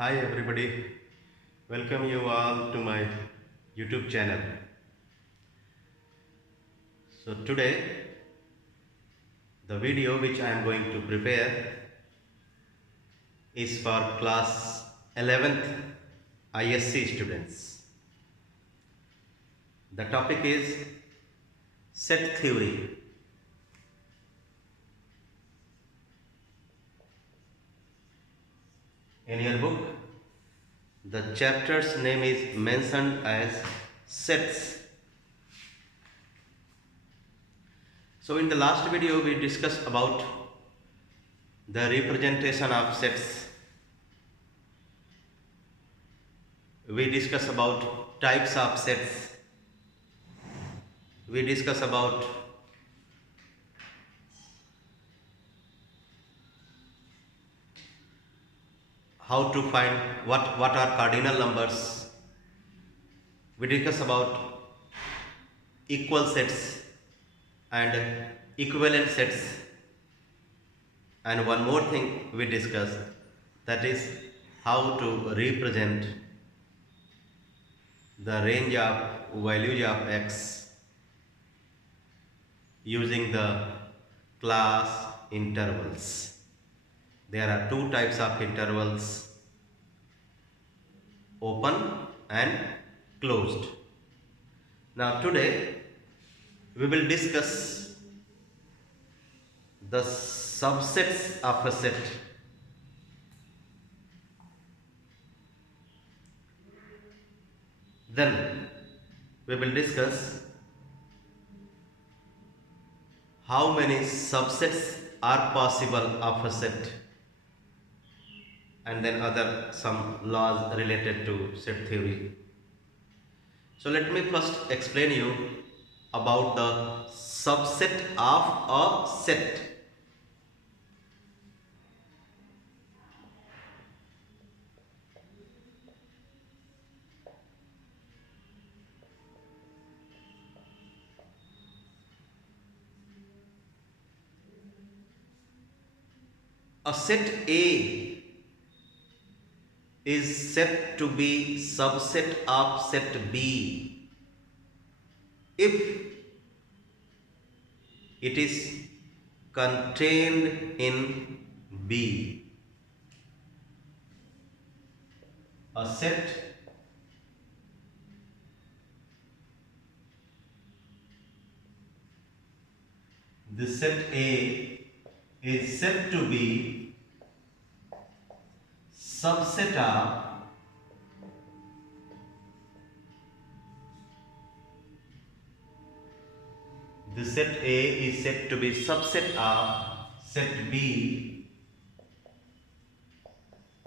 Hi everybody, welcome you all to my YouTube channel. So today the video which I am going to prepare is for class 11th ISC students. The topic is set theory. In your book, the chapter's name is mentioned as sets. So in the last video we discussed about the representation of sets. We discuss about types of sets. We discuss about how to find what are cardinal numbers. We discuss about equal sets and equivalent sets, and one more thing we discuss, that is how to represent the range of values of x using the class intervals. There are two types of intervals, open and closed. Now today we will discuss the subsets of a set. Then we will discuss how many subsets are possible of a set, and then other some laws related to set theory. So let me first explain you about the subset of a set. A set A is said to be subset of set B if it is contained in B. A set the set A is said to be subset of the set A is said to be subset of set B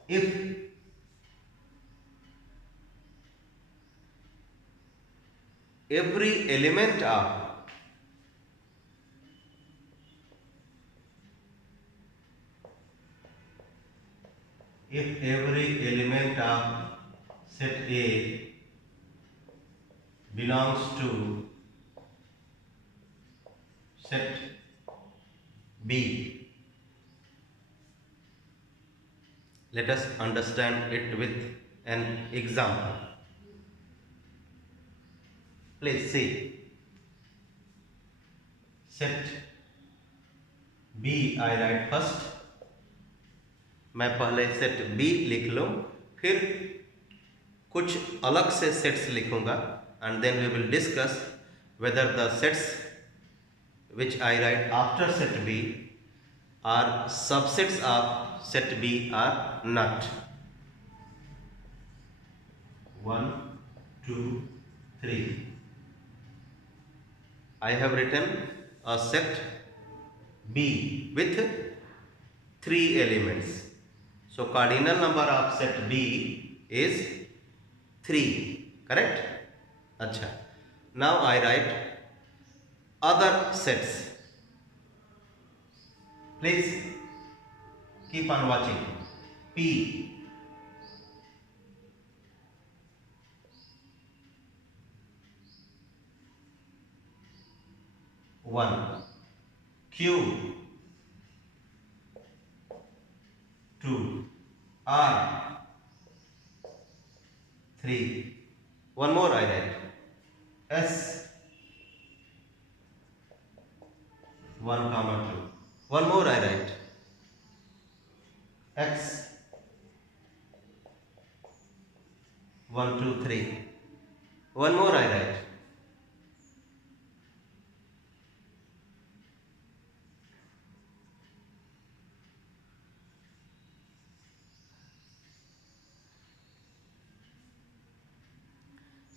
if every element of set A belongs to set B. Let us understand it with an example. Please see. Set B I write first. मैं पहले set B लिख लूँ, फिर कुछ अलग से sets लिखूँगा, and then we will discuss whether the sets which I write after set B are subsets of set B or not. 1, 2, 3. I have written a set B with 3 elements. So cardinal number of set B is 3. Correct? Acha. Now I write other sets. Please keep on watching. P, one, Q, two, R, 3. One more I write. S 1, 2. One more I write. X 1, 2, 3. One more I write.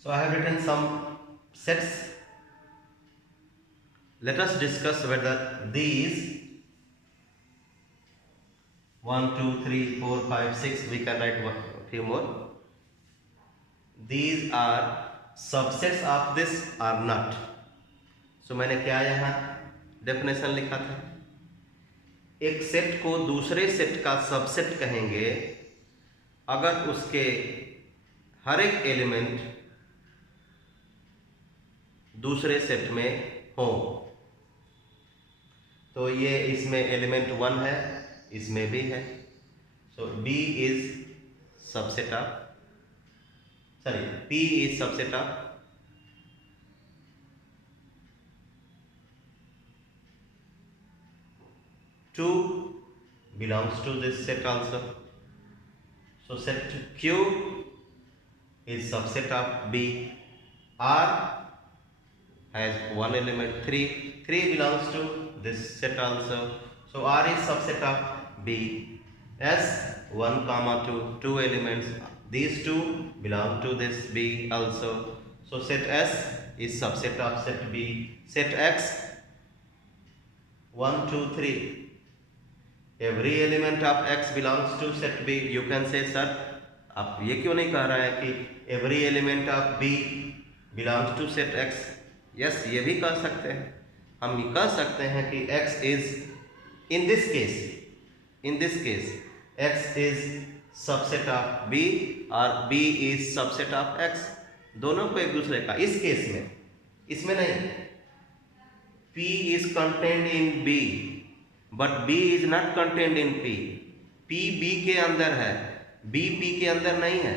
So I have written some sets. Let us discuss whether these 1, 2, 3, 4, 5, 6, we can write a few more. These are subsets of this or not. So मैंने क्या यहाँ definition लिखा था, एक set को दूसरे set का subset कहेंगे अगर उसके हर एक एलिमेंट दूसरे सेट में हो। तो ये इसमें एलिमेंट 1 है, इसमें भी है, सो B is subset of, sorry P is subset of two belongs to this set also. So set Q is subset of B. R has one element 3. 3 belongs to this set also. So R is subset of B. S 1, 2, 2 elements. These two belong to this B also. So set S is subset of set B. Set X 1, 2, 3. Every element of X belongs to set B. You can say sir, आप ये क्यों नहीं कह रहा है कि every element of B belongs to set X? Yes, ये भी कह सकते हैं। हम ये कह सकते हैं कि X is in this case X is subset of B और B is subset of X। दोनों को एक दूसरे का, इस केस में, इसमें नहीं। P is contained in B but B is not contained in P. P B के अंदर है, B P के अंदर नहीं है।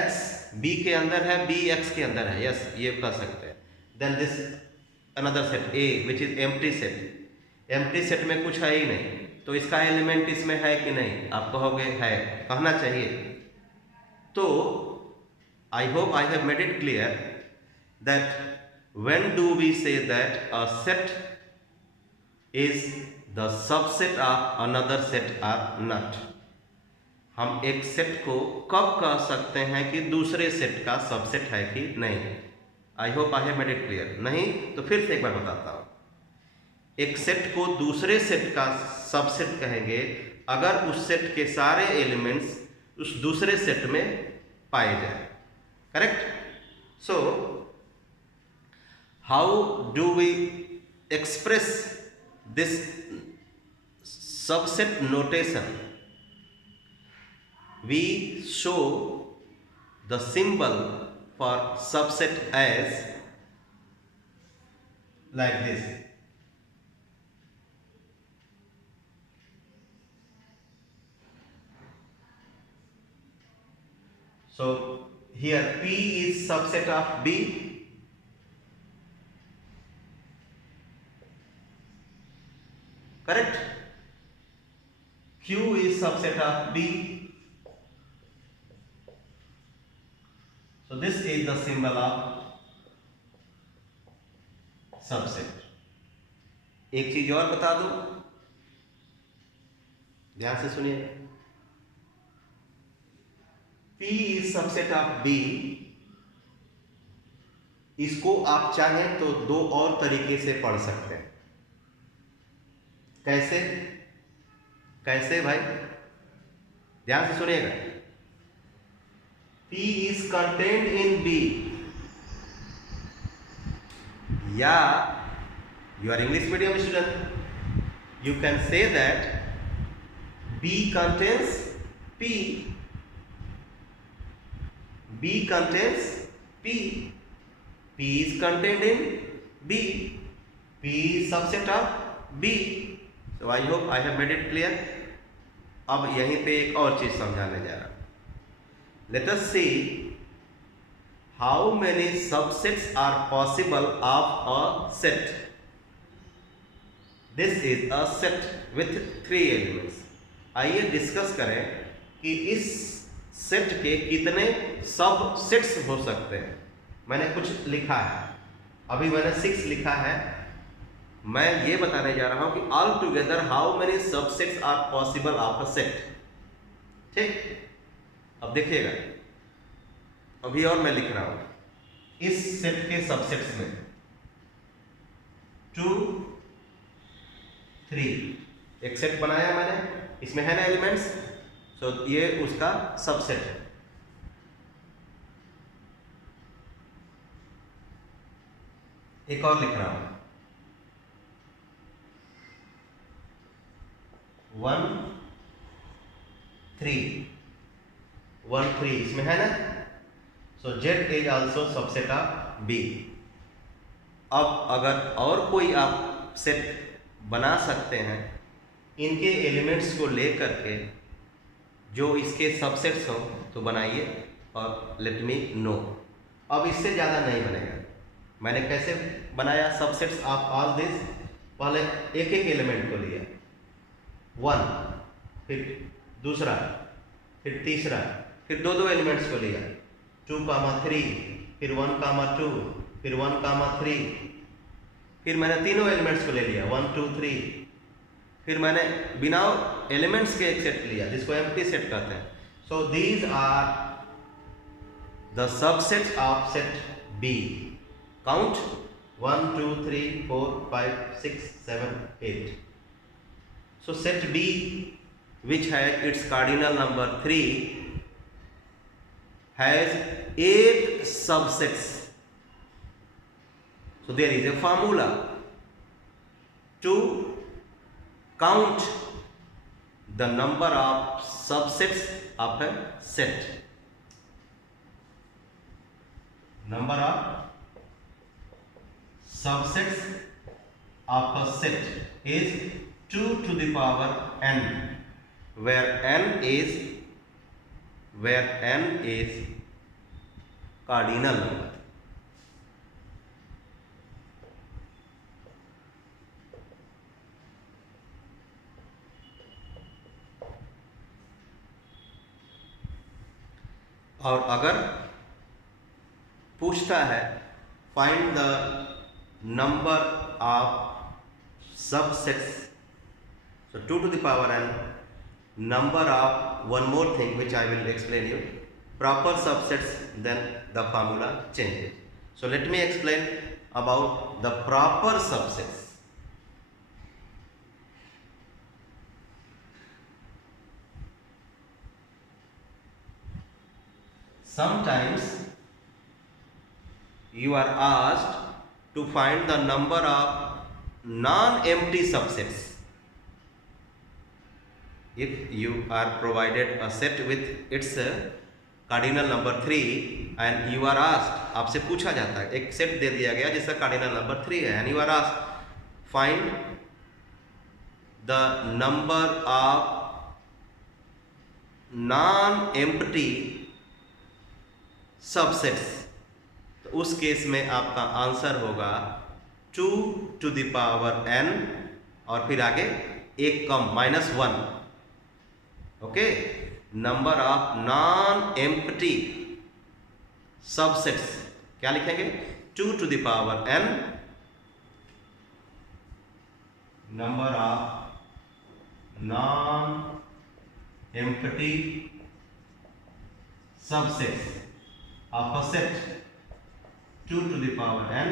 X B के अंदर है, B X के अंदर है। यस, ये कह सकते हैं। Then this another set A which is empty set. Empty set में कुछ है ही नहीं, तो इसका एलिमेंट इसमें है कि नहीं? आप कहोगे है, कहना चाहिए। तो I hope I have made it clear that when do we say that a set is the subset of another set or not। हम एक सेट को कब कह सकते हैं कि दूसरे सेट का सबसेट है कि नहीं? आई hope I have made it clear. नहीं तो फिर से एक बार बताता हूँ। एक सेट को दूसरे सेट का सबसेट कहेंगे अगर उस सेट के सारे एलिमेंट्स उस दूसरे सेट में पाए जाए। Correct? So how do we express this subset notation? We show the symbol for subset as like this. So here P is subset of B, correct? Q is subset of B. So this is the symbol of subset. एक चीज और बता दूं, ध्यान से सुनिए। P is subset of B। इसको आप चाहें तो दो और तरीके से पढ़ सकते हैं। कैसे? कैसे भाई? ध्यान से सुनिएगा। P is contained in B, या you are English medium student, you can say that B contains P. B contains P. P is contained in B. P is subset of B. So I hope I have made it clear. अब यहीं पे एक और चीज समझाने जा रहा हूं। let us see how many subsets are possible of a set. This is a set with 3 elements. आइए डिस्कस करें कि इस सेट के कितने सब सेट्स हो सकते हैं। मैंने कुछ लिखा है, अभी मैंने 6 लिखा है। मैं ये बताने जा रहा हूं कि all together how many subsets are possible of a set. ठीक, अब देखिएगा, अभी और मैं लिख रहा हूं इस सेट के सबसेट्स में 2 3 एक सेट बनाया मैंने, इसमें है ना एलिमेंट्स, तो ये उसका सबसेट है। एक और लिख रहा हूं 1 3 1 3 इसमें है ना, सो Z is also subset of B। अब अगर और कोई आप सेट बना सकते हैं इनके एलिमेंट्स को लेकर के जो इसके सबसेट्स हों तो बनाइए और लेट मी नो। अब इससे ज़्यादा नहीं बनेगा। मैंने कैसे बनाया सबसेट्स ऑफ ऑल दिस, पहले एक एक एलिमेंट को लिया 1, फिर दूसरा, फिर तीसरा, फिर दो एलिमेंट्स को लिया 2, 3, फिर 1, 2, फिर 1, 3, फिर मैंने तीनों एलिमेंट्स को ले लिया 1 2 3, फिर मैंने बिना एलिमेंट्स के एक सेट लिया जिसको एम्प्टी सेट कहते हैं। So these are the subsets of set B. Count 1 2 3 4 5 6 7 8। So set B which has its cardinal number 3 has 8 subsets. So there is a formula to count the number of subsets of a set. Number of subsets of a set is 2 to the power n, where n is cardinal number. और अगर पूछता है find the number of subsets, so 2 to the power n, number of one more thing which I will explain you, proper subsets, then the formula changes. So let me explain about the proper subsets. Sometimes you are asked to find the number of non-empty subsets. If you are provided a set with its cardinal number 3 and you are asked, आपसे पूछा जाता है, एक set दे दिया गया जिसका cardinal number 3 है, and you are asked find the number of non-empty subsets, तो उस केस में आपका आंसर होगा 2 to the power n और फिर आगे एक कम -1। Okay, number of non empty subsets क्या लिखेंगे 2 to the power n, number of non empty subsets of a set 2 to the power n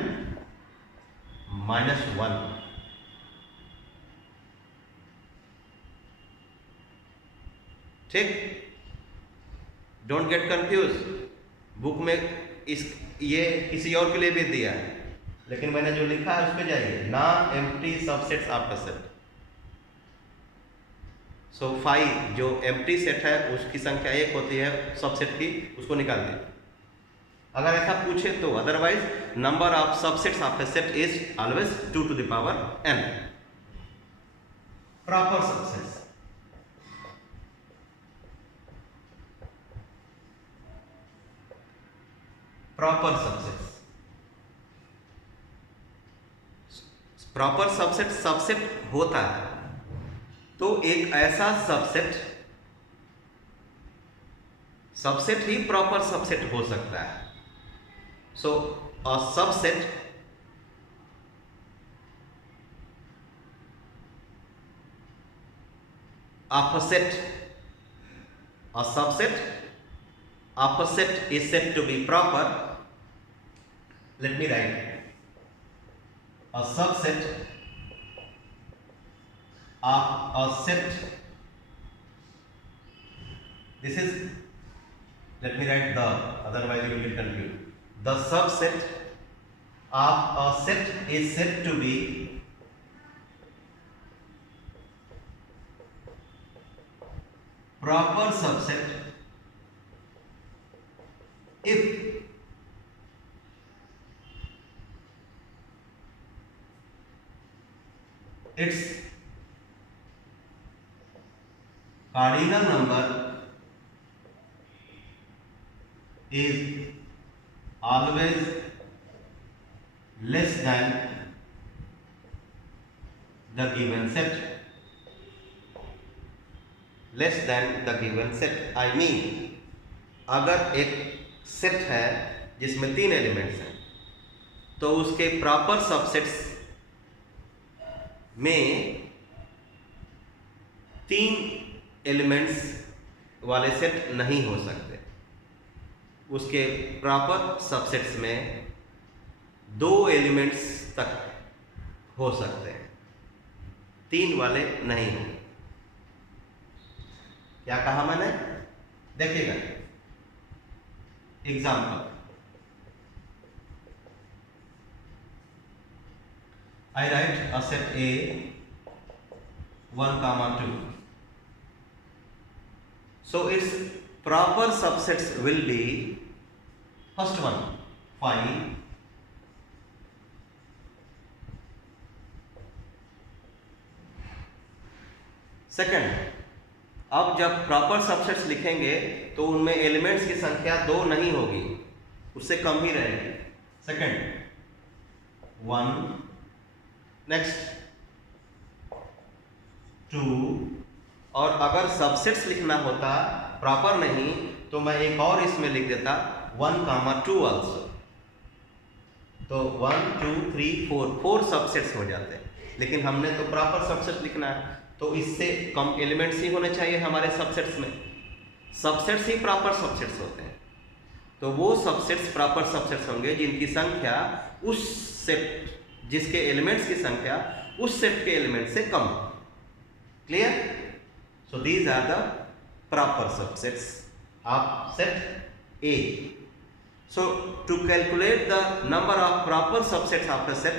-1। ठीक, डोंट गेट कंफ्यूज। बुक में इस ये किसी और के लिए भी दिया है, लेकिन मैंने जो लिखा है उस पर जाइए, non empty subsets of a set. So 5 जो एम्प्टी सेट है उसकी संख्या 1 होती है सबसेट की, उसको निकाल दीजिए अगर ऐसा पूछे तो। Otherwise number of subsets of a set is always 2 to the power n। Proper subsets, proper subsets. Proper subset subset होता है तो एक ऐसा सबसेट ही प्रॉपर सबसेट हो सकता है। So a subset of a set, a subset of a set is said to be proper. Let me write a subset of a set. This is, let me write the, otherwise you will get confused. The subset of a set is said to be proper subset if its cardinal number is always less than the given set. Less than the given set. I mean, अगर एक set है जिसमें 3 elements हैं तो उसके proper subsets में 3 elements वाले set नहीं हो सकते। उसके प्रॉपर सबसेट्स में 2 एलिमेंट्स तक हो सकते हैं, 3 वाले नहीं होंगे। क्या कहा मैंने? देखिएगा example. I write a set A 1, 2. So its proper subsets will be, first one 5, second, अब जब प्रॉपर सबसेट्स लिखेंगे तो उनमें एलिमेंट्स की संख्या 2 नहीं होगी, उससे कम ही रहेगी। सेकंड 1, नेक्स्ट 2, और अगर सबसेट्स लिखना होता प्रॉपर नहीं तो मैं एक और इसमें लिख देता 1, 2 आल्सो। तो 1, 2, 3, 4 सबसेट्स हो जाते हैं, लेकिन हमने तो प्रॉपर सबसेट लिखना है तो इससे कम एलिमेंट्स ही होने चाहिए हमारे सबसेट्स में। सबसेट्स ही प्रॉपर सबसेट्स होते हैं, तो वो सबसेट्स प्रॉपर सबसेट्स होंगे जिनकी संख्या उस सेट, जिसके एलिमेंट्स की संख्या उस सेट के एलिमेंट से कम। Clear? So these are the proper subsets of set A. So to calculate the number of proper subsets of the set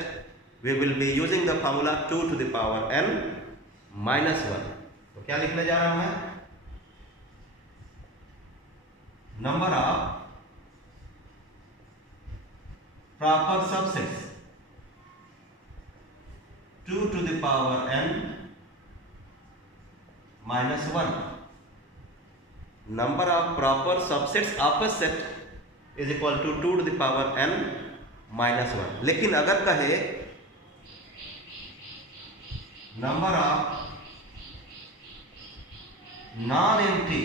we will be using the formula 2 to the power n minus 1। तो क्या लिखने जा रहा हूं मैं? Number of proper subsets 2 to the power n minus 1। number of proper subsets of a set is equal to 2 to the power n minus 1। लेकिन अगर कहे number of non empty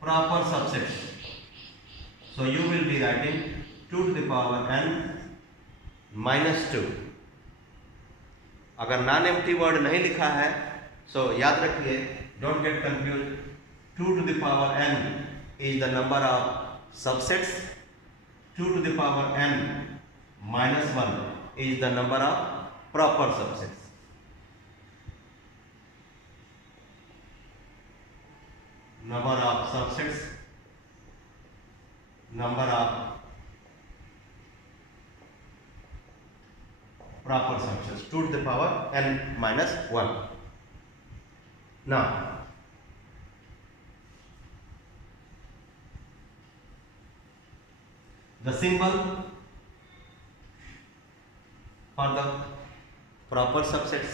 proper subsets, so you will be writing 2 to the power n minus 2। अगर non empty word नहीं लिखा है so याद रखिए, don't get confuse, 2 to the power n is the number of subsets, 2 to the power n minus 1 is the number of proper subsets। number of subsets, number of proper subsets, 2 to the power n minus 1। now the symbol for the proper subsets,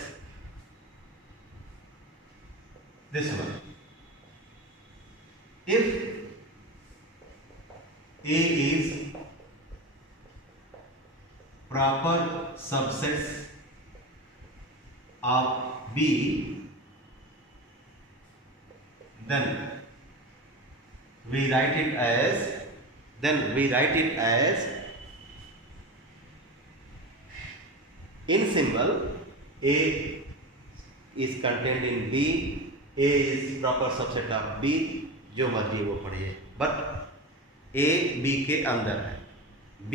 this one, if A is proper subsets of B, then we write it as in symbol A is contained in B, A is proper subset of B, जो मर्जी वो पढ़िए, but A B के अंदर है, B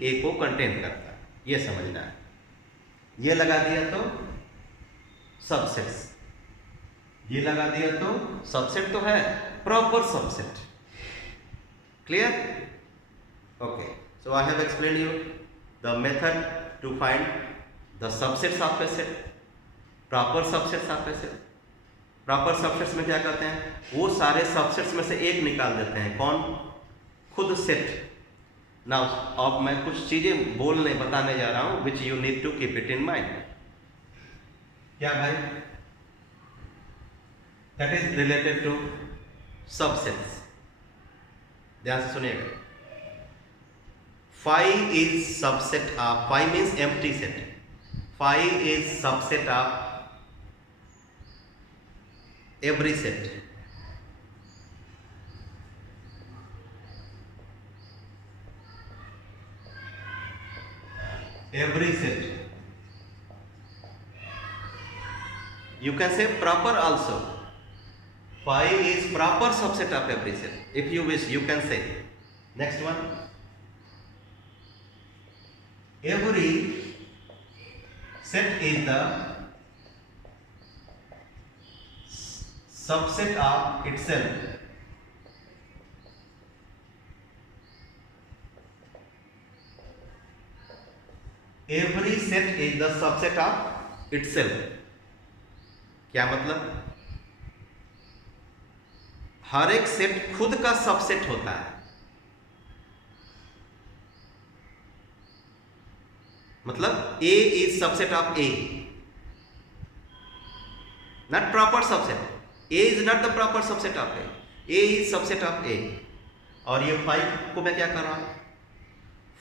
A को contain करता है, ये समझना है। ये लगा दिया तो सबसेट्स, ये लगा दिया तो सबसेट तो है, proper subset. Clear? Okay, so I have explain you the method to find the subsets of a set, proper subsets of a set. Proper subsets में क्या करते हैं, वो सारे सबसेट्स में से एक निकाल देते हैं, कौन? खुद सेट। नाउ अब मैं कुछ चीजें बताने जा रहा हूं which you need to keep it in mind. क्या भाई? That is related to subsets. ध्यान से सुनिएगा। Phi is subset of, phi means empty set, phi is subset of every set. Every set. You can say proper also. Phi is proper subset of every set. If you wish, you can say. Next one. Every set is the subset of itself. Every set is the subset of itself. क्या मतलब? हर एक set खुद का subset होता है। मतलब A is subset of A, not proper subset. A is not the proper subset of A. A is subset of A. और ये phi को मैं क्या कर रहा हूं?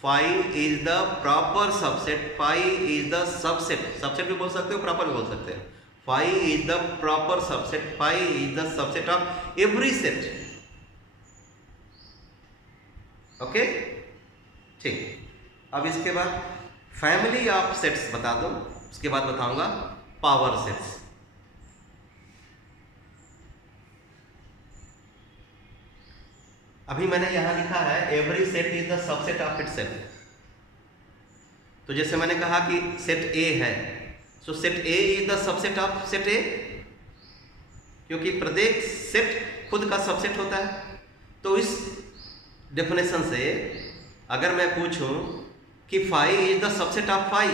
Phi is the proper subset. Phi is the subset. Subset भी बोल सकते हो, proper भी बोल सकते हो। Phi is the proper subset. Phi is the subset of every set. Okay, ठीक। अब इसके बाद फैमिली ऑफ सेट्स बता दो, उसके बाद बताऊंगा पावर सेट्स। अभी मैंने यहां लिखा है every set is the subset of itself. तो जैसे मैंने कहा कि सेट ए है, सो set A is the subset of set ए, क्योंकि प्रत्येक सेट खुद का सबसेट होता है। तो इस डेफिनेशन से अगर मैं पूछूं कि phi is the subset of phi,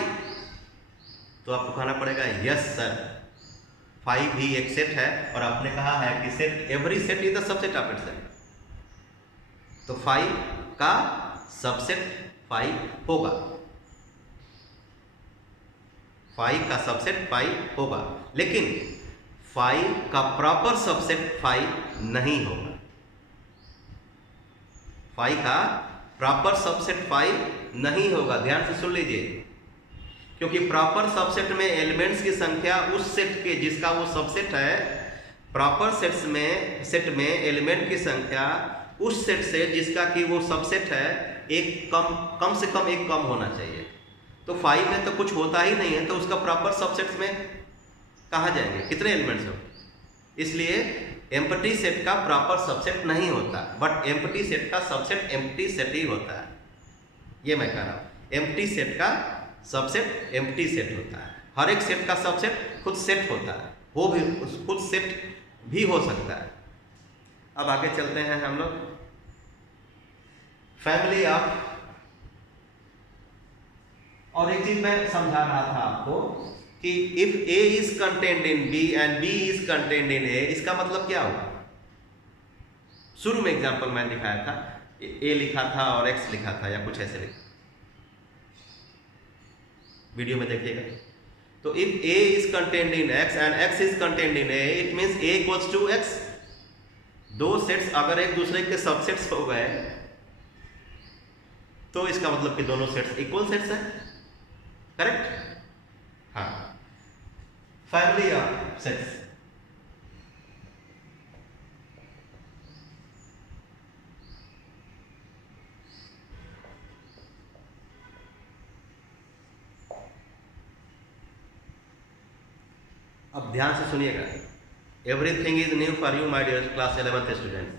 तो आपको कहना पड़ेगा यस सर, फाई भी एक सेट है और आपने कहा है कि set every set is the subset of itself. तो फाई का सबसेट फाई होगा, फाई का सबसेट फाई होगा, लेकिन फाई का प्रॉपर सबसेट फाई नहीं होगा। फाई का प्रॉपर सबसेट फाई नहीं होगा, ध्यान से सुन लीजिए, क्योंकि प्रॉपर सबसेट में एलिमेंट्स की संख्या उस सेट के जिसका वो सबसेट है, प्रॉपर सेट में एलिमेंट की संख्या उस सेट से जिसका कि वो सबसेट है एक कम से कम एक कम होना चाहिए। तो फाई में तो कुछ होता ही नहीं है, तो उसका प्रॉपर सबसेट्स में कहाँ जाएंगे, कितने एलिमेंट्स हो? इसलिए एम्प्टी सेट का प्रॉपर सबसेट नहीं होता, बट एम्प्टी सेट का सबसेट एम्प्टी सेट ही होता है। ये मैं कह रहा हूँ, एम्प्टी सेट का सबसेट एम्प्टी सेट होता है। हर एक सेट का सबसेट खुद सेट होता है, वो भी खुद सेट भी हो सकता है। अब आगे चलते हैं हम लोग फैमिली ऑफ। और एक चीज मैं समझा रहा था आपको कि if A is contained in B and B is contained in A, इसका मतलब क्या होगा? शुरू में एग्जांपल मैं दिखाया था, A लिखा था और X लिखा था या कुछ ऐसे लिखा, वीडियो में देखिएगा। तो if A is contained in X and X is contained in A, it means A equals to X। दो सेट्स अगर एक दूसरे के सबसेट्स हो गए तो इसका मतलब कि दोनों सेट्स इक्वल सेट्स हैं, करेक्ट? हाँ, फैमिली ऑफ सेट्स। अब ध्यान से सुनिएगा, everything is new for you my dear class 11th student,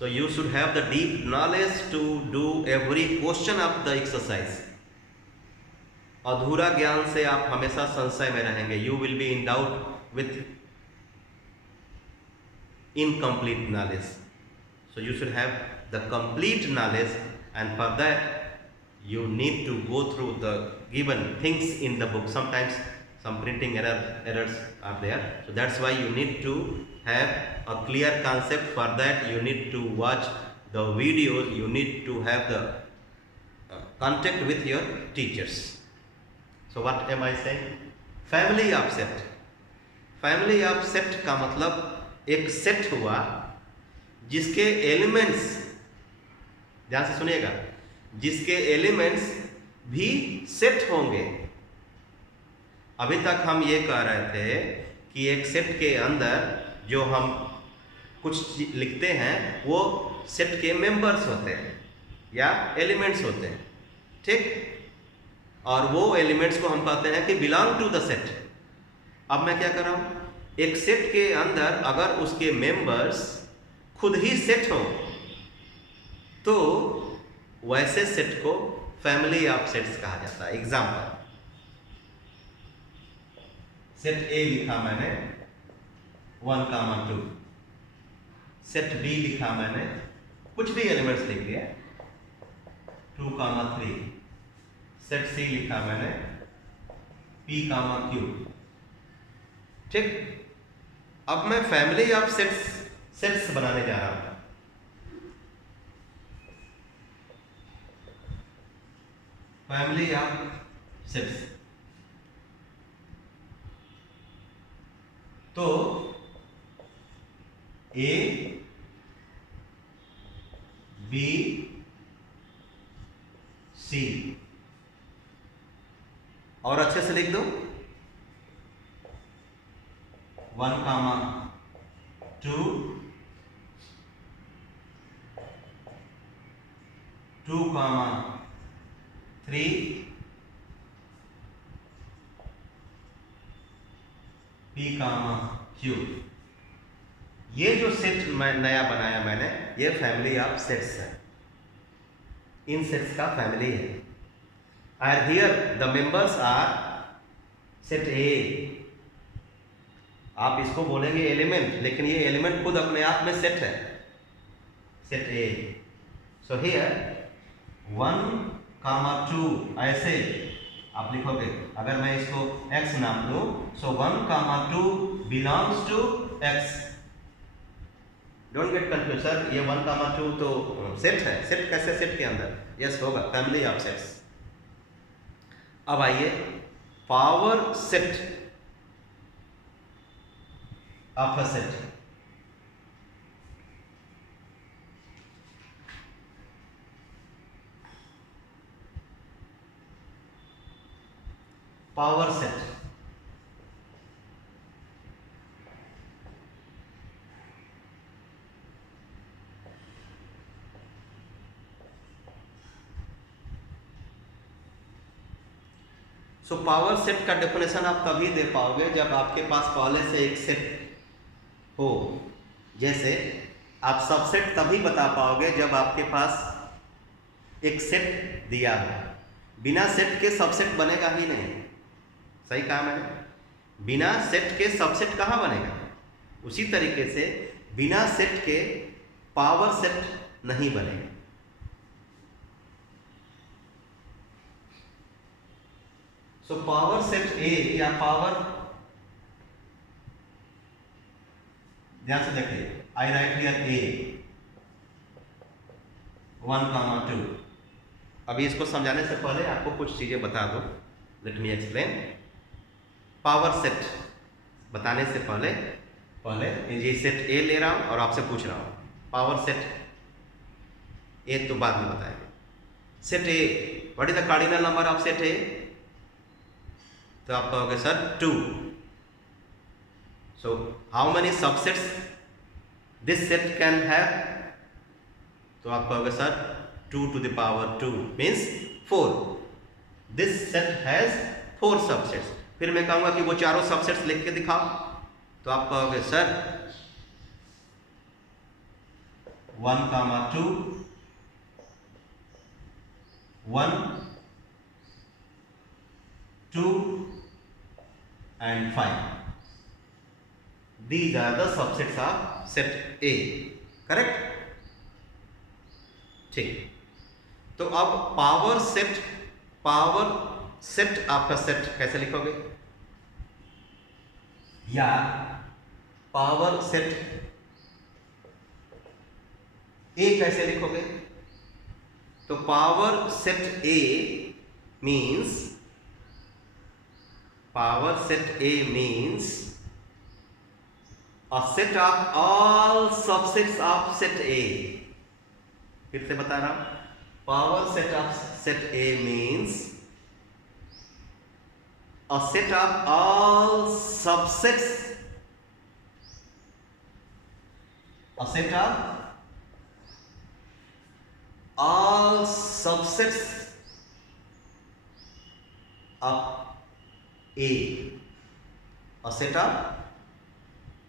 so you should have the deep knowledge to do every question of the exercise। अधूरा ज्ञान से आप हमेशा संशय में रहेंगे, you will be in doubt with incomplete knowledge, so you should have the complete knowledge, and for that you need to go through the given things in the book. Sometimes some printing errors are there, so that's why you need to have a clear concept. For that you need to watch the videos, you need to have the contact with your teachers. So what am I saying? Family of set। Family of set का मतलब एक set हुआ जिसके elements, ध्यान से सुनिएगा, जिसके elements भी सेट होंगे। अभी तक हम ये कह रहे थे कि एक सेट के अंदर जो हम कुछ लिखते हैं वो सेट के मेंबर्स होते हैं या एलिमेंट्स होते हैं, ठीक? और वो एलिमेंट्स को हम कहते हैं कि बिलोंग टू द सेट। अब मैं क्या कर रहा हूं, एक सेट के अंदर अगर उसके मेंबर्स खुद ही सेट हो तो वैसे सेट को फैमिली ऑफ सेट्स कहा जाता है। एग्जांपल, सेट ए लिखा मैंने 1, 2, सेट बी लिखा मैंने, कुछ भी एलिमेंट्स लिख दिया 2, 3, सेट सी लिखा मैंने P, Q, ठीक? अब मैं फैमिली ऑफ सेट्स बनाने जा रहा हूं। फैमिली ऑफ सेट्स, तो ए बी सी, और अच्छे से लिख दो 1, 2, 2, 3, P, Q। ये जो सेट मैं नया बनाया मैंने, ये फैमिली ऑफ सेट्स है, इन सेट्स का फैमिली है। और here the members are set A. आप इसको बोलेंगे एलिमेंट, लेकिन ये एलिमेंट खुद अपने आप में सेट है, सेट ए। सो हियर 1, 2 ऐसे आप लिखोगे। अगर मैं इसको x नाम दूं, so 1, 2 belongs to x। Don't get confuse sir, ये 1, 2 तो सेट है, सेट कैसे सेट के अंदर? यस होगा, फैमिली ऑफ सेट्स। अब आइए power set of a set. Power set, so power set का डेफिनेशन आप तभी दे पाओगे जब आपके पास पहले से एक सेट हो। जैसे आप सबसेट तभी बता पाओगे जब आपके पास एक सेट दिया हो। बिना सेट के सबसेट बनेगा ही नहीं। सही कहा मैंने, बिना सेट के सबसेट कहाँ बनेगा? उसी तरीके से बिना सेट के पावर सेट नहीं बनेगा। सो पावर सेट ए या पावर, ध्यान से देखिए, आई राइट हियर ए 1, 2। अभी इसको समझाने से पहले आपको कुछ चीजें बता दो, let me explain. Power set बताने से पहले पहले ये सेट ए ले रहा हूं और आपसे पूछ रहा हूं पावर सेट ए तो बाद में बताएंगे। Set A, what is the cardinal number of set ए? तो आप कहोगे sir 2। So how many subsets this set can have? तो आप कहोगे sir 2 to the power 2 means 4। This set has 4 subsets. फिर मैं कहूंगा कि वो चारों सबसेट्स लिख के दिखाओ, तो आप कहोगे sir 1, 2, 1, 2 and 5. These are the subsets of set A. Correct? ठीक। तो अब पावर सेट आपका सेट कैसे लिखोगे, या पावर सेट ए कैसे लिखोगे? तो power set A means a set of all subsets of set A. फिर से बता रहा हूं, power set of set A means a set of all subsets, a set of all subsets of A, a set of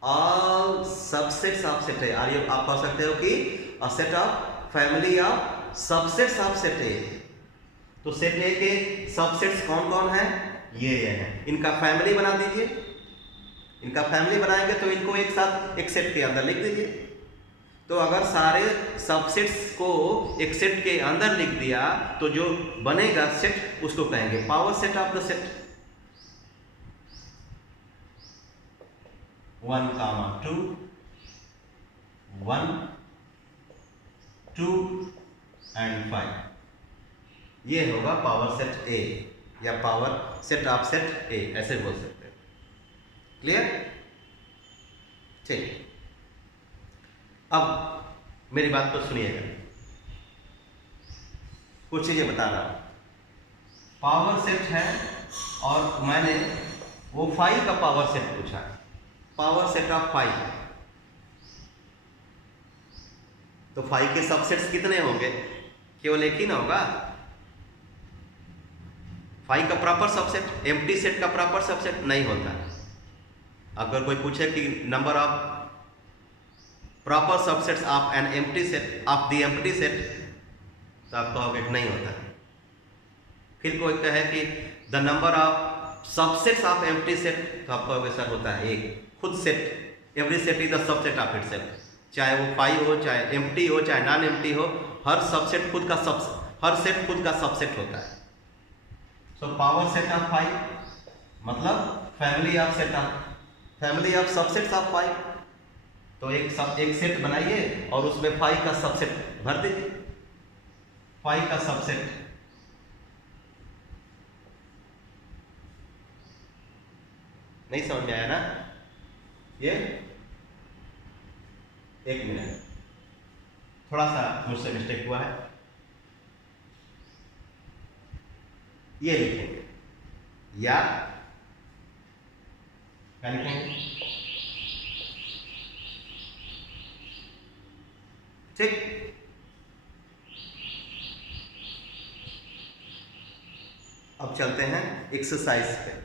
all subsets of set A। और ये आप पढ़ सकते हो कि a set of family of subsets of set A। तो set ए के subsets कौन कौन है? ये है। इनका फैमिली बना दीजिए। इनका फैमिली बनाएंगे तो इनको एक साथ एक सेट के अंदर लिख दीजिए। तो अगर सारे सबसेट्स को एक सेट के अंदर लिख दिया तो जो बनेगा सेट उसको कहेंगे power set of the set. 1, 2, 1, 2 and 5, ये होगा पावर सेट ए या पावर सेट ऑफ सेट ए, ऐसे बोल सकते हैं। क्लियर? ठीक। अब मेरी बात तो सुनिएगा, कुछ चीजें बता रहा हूं। पावर सेट है और मैंने वो 5 का पावर सेट पूछा, पावर सेट ऑफ 5। तो 5 के सबसेट्स कितने होंगे? केवल एक ही ना होगा। 5 का प्रॉपर सबसेट एम्प्टी सेट का प्रॉपर सबसेट नहीं होता। अगर कोई पूछे कि number of proper subsets of an empty set of the empty set, तो आप कहोगे नहीं होता। फिर कोई कहे कि the number of subsets of empty set, तो आप कहोगे सर होता है एक। खुद set, every set is the subset of itself, चाहे वो 5 हो, चाहे एम्प्टी हो, चाहे नॉन एम्प्टी हो, हर सबसेट खुद का हर सेट खुद का सबसेट होता है। सो पावर सेट ऑफ 5 मतलब फैमिली ऑफ सबसेट्स ऑफ 5। तो एक सेट बनाइए और उसमें 5 का सबसेट भर दीजिए। 5 का सबसेट नहीं समझ में आया ना? ये एक मिनट, थोड़ा सा मुझसे मिस्टेक हुआ है। ये लिखेंगे या क्या लिखेंगे? ठीक। अब चलते हैं एक्सरसाइज पे।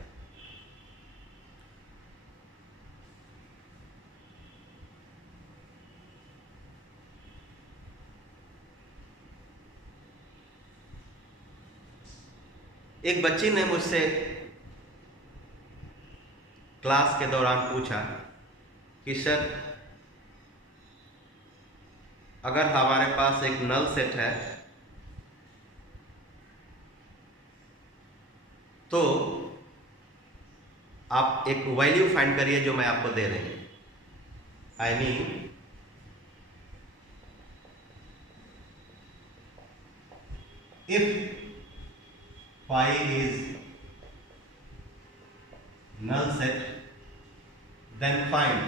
एक बच्ची ने मुझसे क्लास के दौरान पूछा कि सर अगर हमारे पास एक नल सेट है तो आप एक वैल्यू फाइंड करिए जो मैं आपको दे रही हूं। I mean if 5 is null set, then find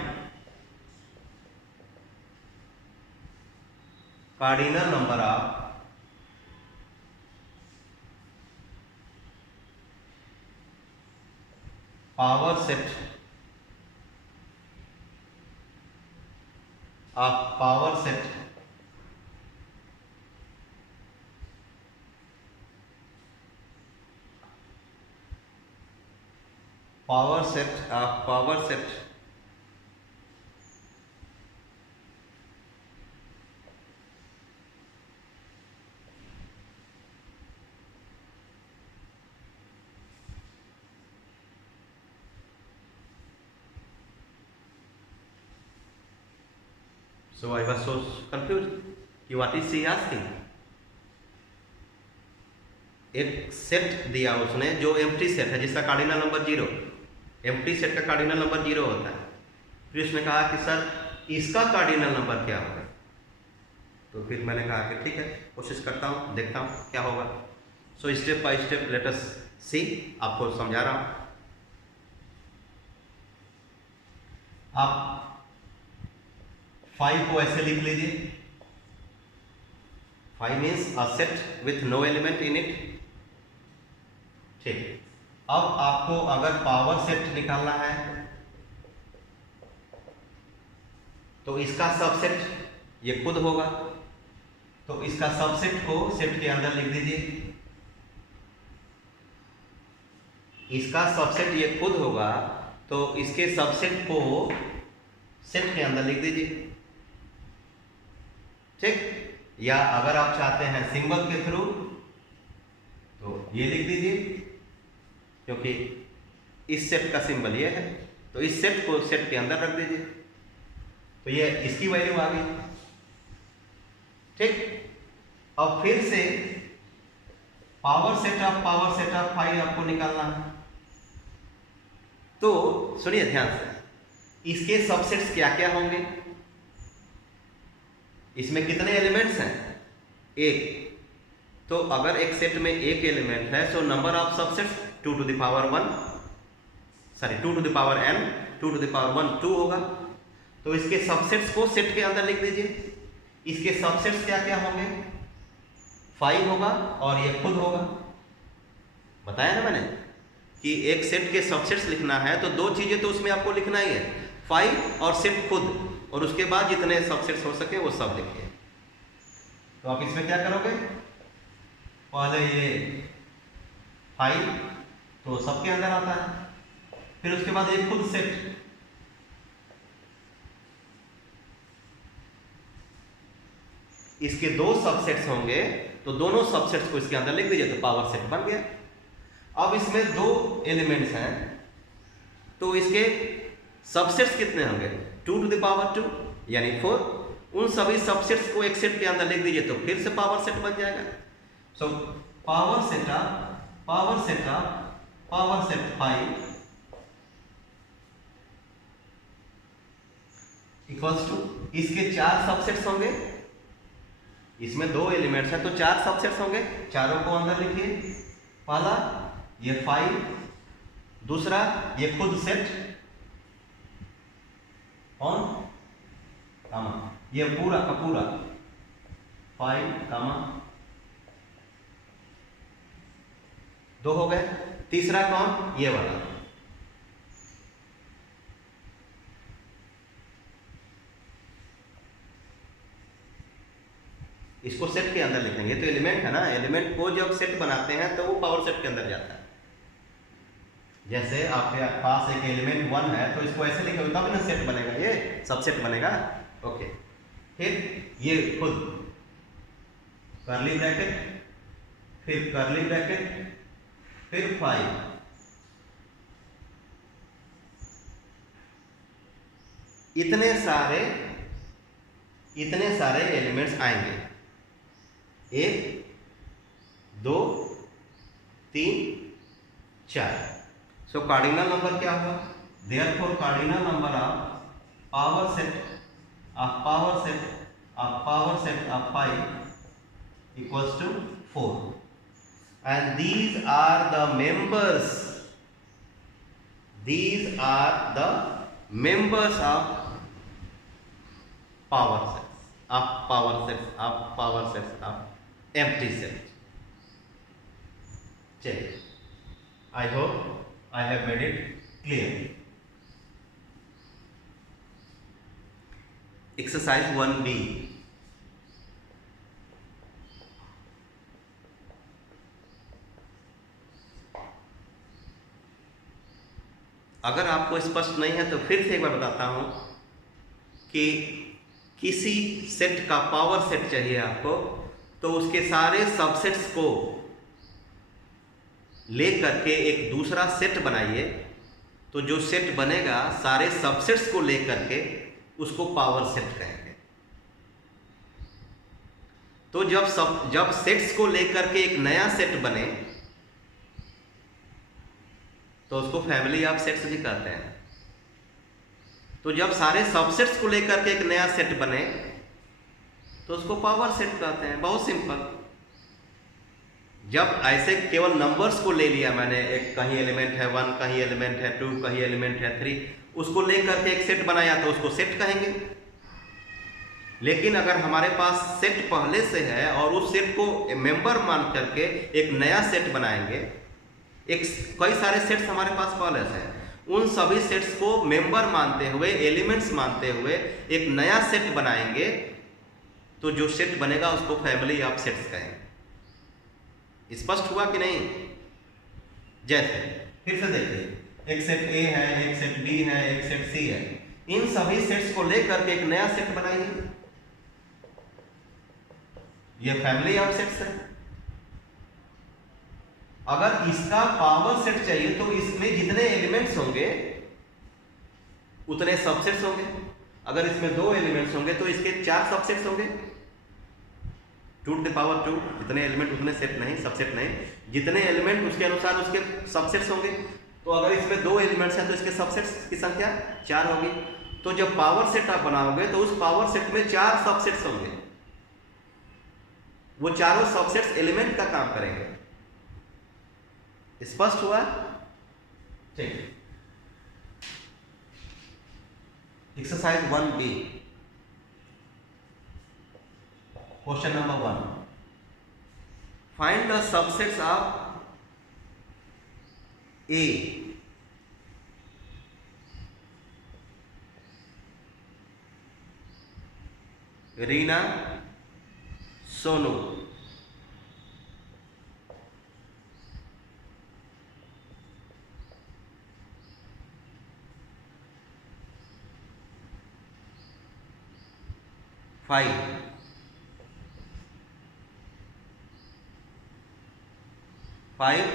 cardinal number of power set of power set of power set So I was so confused. What is he asking? एक सेट दिया उसने जो एम्प्टी सेट है जिसका cardinal number 0, empty set का cardinal number 0 होता है। फिर उसने कहा कि सर इसका कार्डिनल नंबर क्या होगा। तो फिर मैंने कहा कि ठीक है, कोशिश करता हूँ, देखता हूँ क्या होगा। So step by step let us see, आपको समझा रहा हूँ। आप 5 को ऐसे लिख लीजिए। 5 means a set with no element in it. ठीक, अब आपको अगर पावर सेट निकालना है तो इसका सबसेट ये खुद होगा, तो इसका सबसेट को सेट के अंदर लिख दीजिए। इसका सबसेट ये खुद होगा तो इसके सबसेट को सेट के अंदर लिख दीजिए। ठीक, या अगर आप चाहते हैं सिंबल के थ्रू तो ये लिख दीजिए, क्योंकि इस सेट का सिंबल ये है, तो इस सेट को सेट के अंदर रख दीजिए, तो ये इसकी वैल्यू आ गई। ठीक, अब फिर से पावर सेट ऑफ 5 आपको निकालना है। तो सुनिए ध्यान से, इसके सबसेट्स क्या क्या होंगे, इसमें कितने एलिमेंट्स हैं, एक। तो अगर एक सेट में एक एलिमेंट है तो number of subsets 2 to the power n 2 to the power 1 2 होगा। तो इसके सबसेट्स को सेट के अंदर लिख दीजिए। इसके सबसेट्स क्या क्या होंगे, 5 होगा और ये खुद होगा। बताया ना मैंने कि एक सेट के सबसेट्स लिखना है तो दो चीजें तो उसमें आपको लिखना ही है, 5 और सेट खुद, और उसके बाद जितने सबसेट्स हो सके वो सब लिखिए। तो आप इसमें क्या करोगे, पहले ये 5 तो सबके अंदर आता है, फिर उसके बाद एक खुद सेट, इसके दो सबसेट्स होंगे तो दोनों सबसेट्स को इसके अंदर लिख दीजिए, तो पावर सेट बन गया। अब इसमें दो एलिमेंट्स हैं तो इसके सबसेट्स कितने होंगे, 2 to the power 2 यानी 4। उन सभी सबसेट्स को एक सेट के अंदर लिख दीजिए तो फिर से पावर सेट बन जाएगा। So power set 5 equals to, इसके 4 सबसेट्स होंगे, इसमें दो एलिमेंट्स हैं तो 4 सबसेट्स होंगे, चारों को अंदर लिखिए। पहला ये 5, दूसरा ये खुद सेट ऑन कामा, ये पूरा का पूरा 5 कामा 2 हो गए। तीसरा कौन, ये वाला, इसको सेट के अंदर लिखेंगे। तो एलिमेंट है ना, एलिमेंट को जब सेट बनाते हैं तो वो पावर सेट के अंदर जाता है। जैसे आपके पास एक एलिमेंट 1 है तो इसको ऐसे लिखोगे तब ना सेट बनेगा, ये सबसेट बनेगा। ओके, फिर ये खुद कर्ली ब्रैकेट, फिर कर्ली ब्रैकेट, फिर 5, इतने सारे एलिमेंट्स आएंगे, 1 2 3 4। सो कार्डिनल नंबर क्या हुआ, therefore cardinal number of power set of 5 equals to 4, and these are the members of power set। of power sets of empty set. Check. I hope I have made it clear. Exercise 1B. अगर आपको स्पष्ट नहीं है तो फिर से एक बार बताता हूं कि किसी सेट का पावर सेट चाहिए आपको, तो उसके सारे सबसेट्स को ले करके एक दूसरा सेट बनाइए। तो जो सेट बनेगा सारे सबसेट्स को ले करके उसको पावर सेट कहेंगे। तो जब सेट्स को लेकर के एक नया सेट बने तो उसको फैमिली ऑफ सेट्स भी कहते हैं। तो जब सारे सबसेट्स को लेकर के एक नया सेट बने तो उसको पावर सेट कहते हैं। बहुत सिंपल। जब ऐसे केवल नंबर्स को ले लिया मैंने, एक कहीं एलिमेंट है 1, कहीं एलिमेंट है 2, कहीं एलिमेंट है 3, उसको लेकर के एक सेट बनाया तो उसको सेट कहेंगे। लेकिन अगर हमारे पास सेट पहले से है और उस सेट को मेंबर मान करके एक नया सेट बनाएंगे, कई सारे सेट्स हमारे पास पहले से हैं, उन सभी सेट्स को मेंबर मानते हुए, एलिमेंट्स मानते हुए एक नया सेट बनाएंगे, तो जो सेट बनेगा उसको फैमिली ऑफ सेट्स कहेंगे। स्पष्ट हुआ कि नहीं? जैसे फिर से देखिए, एक सेट ए है, एक सेट बी है, एक सेट सी है। इन सभी सेट्स को लेकर के एक नया सेट बनाइए, ये फैमिली ऑफ सेट्स है। अगर इसका पावर सेट चाहिए तो इसमें जितने एलिमेंट्स होंगे उतने सबसेट्स होंगे। अगर इसमें 2 एलिमेंट्स होंगे तो इसके 4 सबसेट्स होंगे। 2 टू द पावर 2, जितने एलिमेंट उतने सेट नहीं, सबसेट नहीं, जितने एलिमेंट उसके अनुसार उसके सबसेट्स होंगे। तो अगर इसमें 2 एलिमेंट्स हैं तो इसके सबसेट्स की संख्या 4 होगी। तो जब पावर सेट आप बनाओगे तो उस पावर सेट में 4 सबसेट्स होंगे। वो चारों सबसेट्स एलिमेंट का काम करेंगे। स्पष्ट हुआ? ठीक। Exercise 1B, question number 1, find the subsets of A रीना, सोनू, फाइव,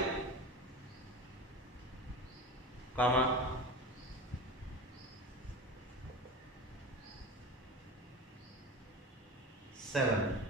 कामा 7,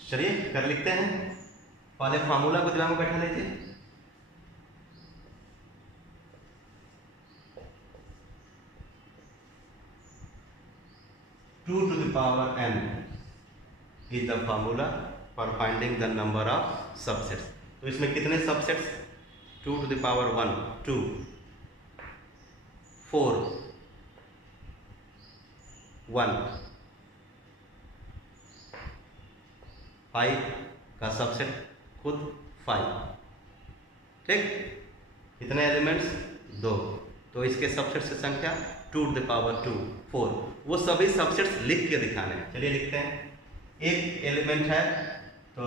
चलिए कर लिखते हैं। पहले फार्मूला को दिमाग में बैठा लीजिए। Two to the power n is the formula for finding the number of subsets. तो इसमें कितने सबसेट्स? 2 टू द पावर 1 2, 4 1, 5 का सबसेट खुद 5। ठीक, कितने एलिमेंट्स? 2। तो इसके सबसेट्स की संख्या 2 टू द पावर 2 4। वो सभी सबसेट्स लिख के दिखाने हैं। चलिए लिखते हैं। एक एलिमेंट है तो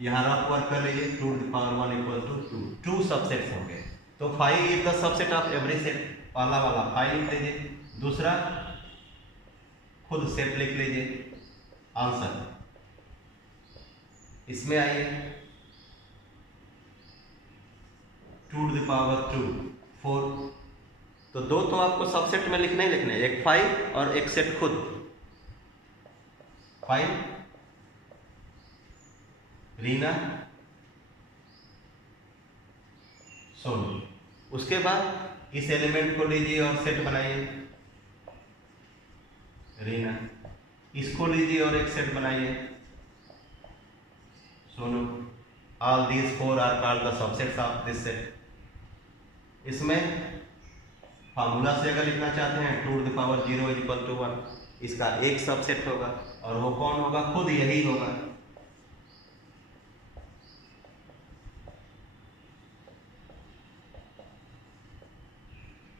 यहाँ रफ वर्क कर लीजिए। 2 to the power 1 equal to 2 subsets होंगे। तो 5 is the subset of every set. पहला वाला 5 लिख लीजिए, दूसरा खुद सेट लिख लीजिए। आंसर इसमें आइए, 2 टू द पावर 2 4। तो 2 तो आपको सबसेट में लिखने ही लिखने, एक 5 और एक सेट खुद। 5 रीना, सोनू। उसके बाद इस एलिमेंट को लीजिए और सेट बनाइए, रीना। इसको लीजिए और एक सेट बनाइए, Sonu. All these four are called the subsets of this set. इसमें फार्मूला से अगर लिखना चाहते हैं 2 to the power 0 is equal to 1, इसका एक सबसेट होगा और वो कौन होगा? खुद यही होगा।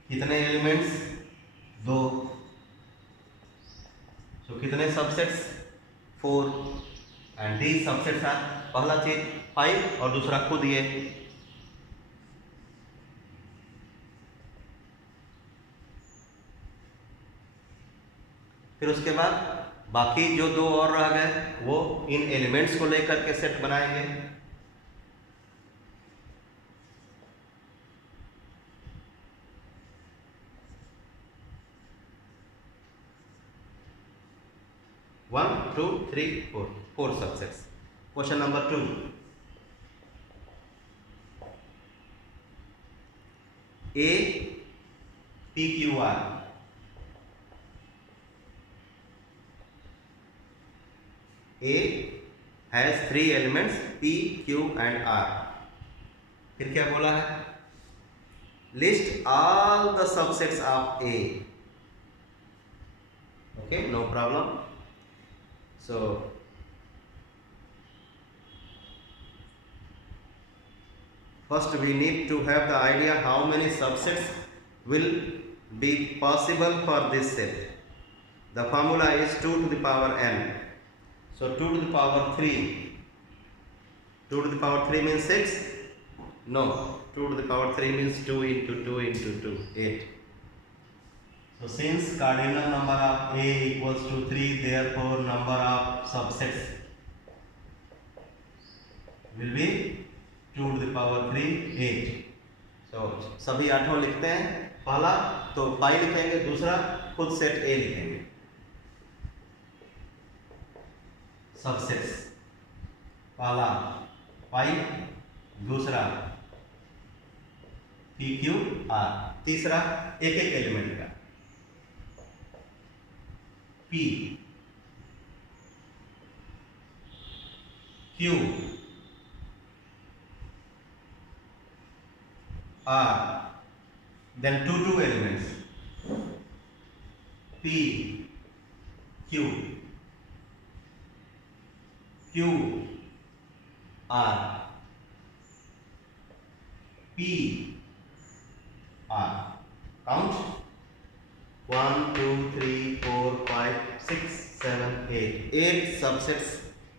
कितने एलिमेंट्स? 2। तो कितने subsets? 4। And these subsets are, पहला चीज 5 और दूसरा खुद ये। फिर उसके बाद बाकी जो 2 और रह गए वो इन एलिमेंट्स को लेकर के सेट बनाएंगे। One, two, three, four subsets. Question number 2, A P Q R। A has 3 elements P, Q and R। फिर क्या बोला है? List all the subsets of A। Okay, no problem। So first we need to have the idea how many subsets will be possible for this set. The formula is 2 to the power n. So 2 to the power 3. 2 to the power 3 means 6? No. 2 to the power 3 means 2 into 2 into 2, 8. So since cardinal number of A equals to 3, therefore number of subsets will be 2 to the power 3, 8। So सभी आठों लिखते हैं। पहला तो पाई लिखेंगे, दूसरा खुद set A लिखेंगे। सबसेट्स, पहला पाई, दूसरा पी क्यू आर, तीसरा एक एक एलिमेंट का P Q R, then two elements P Q Q R P R। Count 1 2 3 4 5 6 7 8, 8 subsets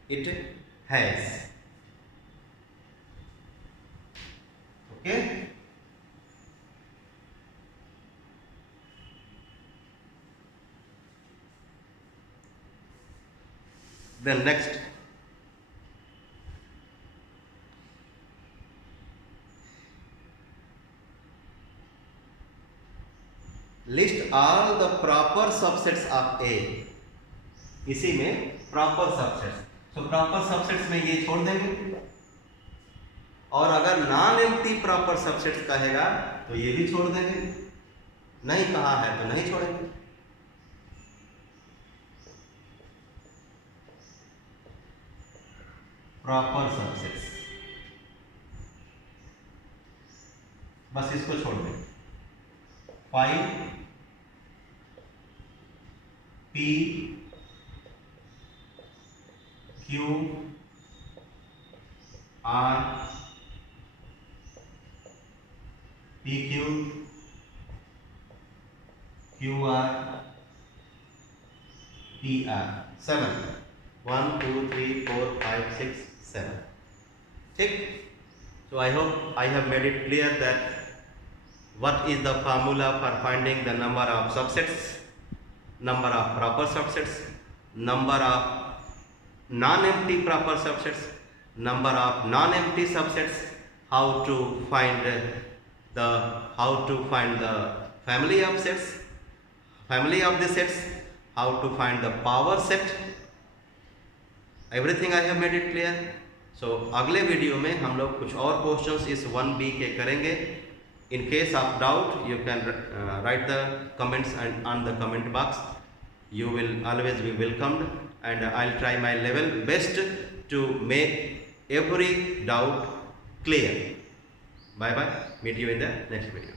it has। Okay, then next list all the proper subsets of A। इसी में proper subsets, so proper subsets में ये छोड़ देंगे और अगर non empty proper subsets कहेगा तो ये भी छोड़ देंगे, नहीं कहा है तो नहीं छोड़ेंगे। प्रॉपर सबसेट्स, बस इसको छोड़ देंगे। 5 P Q R P Q Q R P R, 7 1 2 3 4 5 6 7। ठीक, so I hope I have made it clear that what is the formula for finding the number of subsets, number of proper subsets, number of non-empty proper subsets, number of non-empty subsets, how to find the family of sets, family of the sets, how to find the power set, everything I have made it clear। so अगले video में हम लोग कुछ और questions इस 1B के करेंगे। In case of doubt, you can write the comments and on the comment box. You will always be welcomed, and I'll try my level best to make every doubt clear. Bye bye. Meet you in the next video.